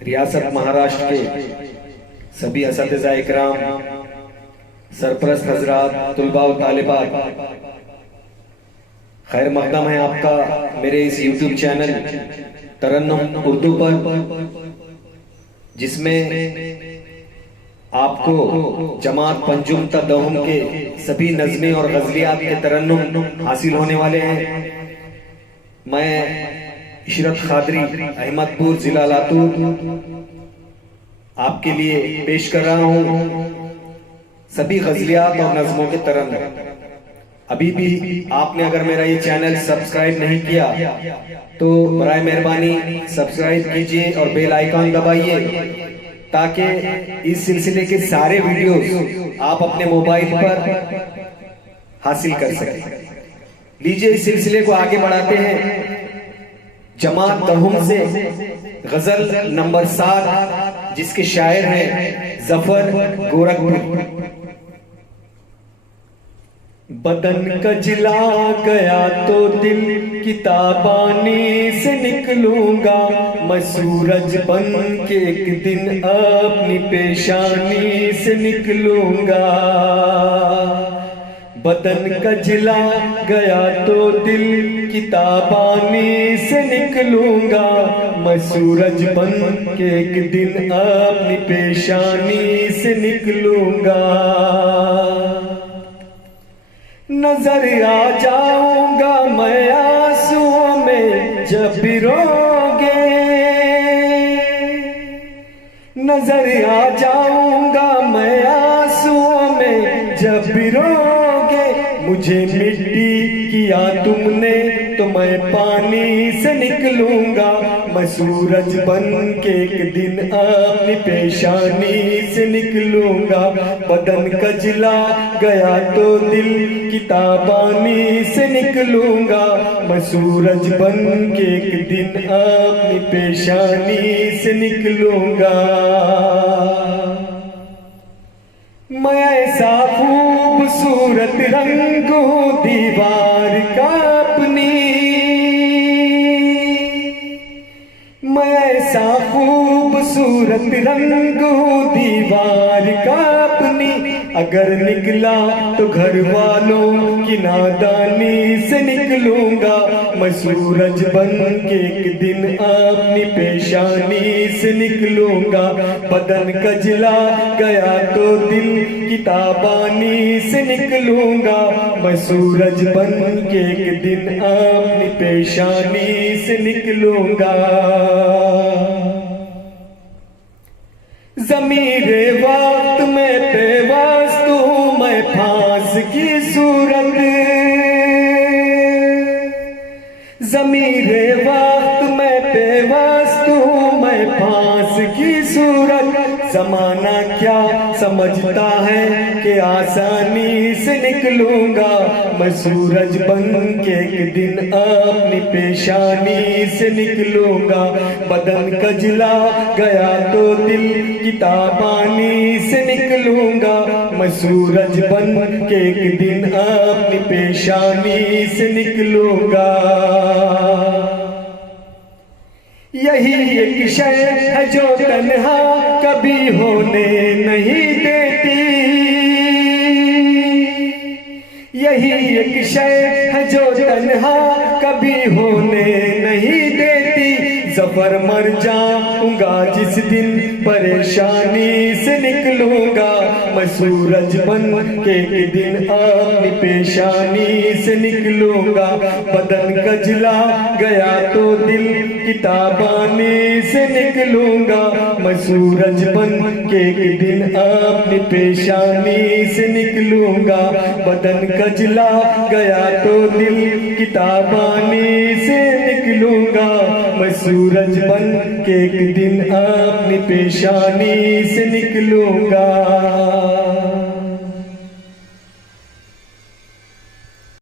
रियासत महाराष्ट्र के सभी असतिज़ा इकराम, सरपरस्त हजरात, तुलबा और तालिबात, खैर मकदम है आपका मेरे इस यूट्यूब चैनल तरन्नुम उर्दू पर, जिसमें आपको जमात पंजुम तदहुम के सभी नज़में और गज़लियात के तरन्नुम हासिल होने वाले हैं। मैं इशरत खादरी अहमदपुर जिला लातूर आपके लिए पेश कर रहा हूँ सभी गज़लियात और नज़मों के तरन्नुम। अभी भी आपने अगर मेरा ये चैनल सब्सक्राइब नहीं किया तो बराए मेहरबानी सब्सक्राइब कीजिए और बेल आइकॉन दबाइए, ताकि इस सिलसिले के सारे वीडियोस आप अपने मोबाइल पर हासिल कर सकें। लीजिए इस सिलसिले को आगे बढ़ाते हैं। जमात तहुम से गजल नंबर 7, जिसके शायर हैं जफर गोरखपुर। बदन कजला गया तो दिल किताबानी से निकलूंगा, मैं सूरज बन के एक दिन अपनी पेशानी से निकलूंगा। बदन कजला गया तो दिल किताबानी से निकलूंगा, मैं सूरज बन के एक दिन अपनी पेशानी से निकलूंगा। नजर आ जाऊंगा मैं आंसुओं में जब रोगे, नजर आ जाऊंगा मैं आंसुओं में जब रोगे। मुझे मिट्टी किया तुमने तो मैं पानी से निकलूंगा, मैं सूरज बन के एक दिन अपनी पेशानी से निकलूंगा। बदन कजला गया तो दिल किताबानी से निकलूंगा, मैं सूरज बन के एक दिन अपनी पेशानी से निकलूंगा। मैं ऐसा खूबसूरत रंगू दीवार का अपनी, मैं ऐसा खूबसूरत रंगू दीवार का अपनी, अगर निकला तो घर वालों की नादानी से निकलूंगा, मैं सूरज बन के एक दिन अपनी पेशानी से निकलूंगा। बदन कजला गया तो दिल किताबानी से निकलूंगा, मैं सूरज बन के एक दिन अपनी पेशानी से निकलूंगा। ज़मीरे वक्त में पेवस्तु मैं फांस की सूरत, ज़मीरे वक्त में पेवस्तु मैं फांस की सूरत। ज़माना क्या समझता है कि आसानी से निकलूंगा, मैं सूरज बन के एक दिन अपनी पेशानी से निकलूंगा। बदन कजला गया तो दिल किताबानी से निकलूंगा, मैं सूरज बन के एक दिन अपनी पेशानी से निकलूंगा। यही एक शय है जो तन्हा कभी होने नहीं देती, यही एक शय है जो तन्हा कभी होने नहीं देती। जफर मर जाऊंगा जिस दिन परेशानी से निकलूंगा, मैं सूरज बन के एक दिन अपनी पेशानी से निकलूंगा। बदन कजला गया तो दिल किताबानी से निकलूंगा, मैं सूरज बन के एक दिन अपनी पेशानी से निकलूंगा। बदन कजला गया तो दिल किताबानी से निकलूंगा, मैं सूरज बन के एक दिन अपनी पेशानी से निकलूंगा।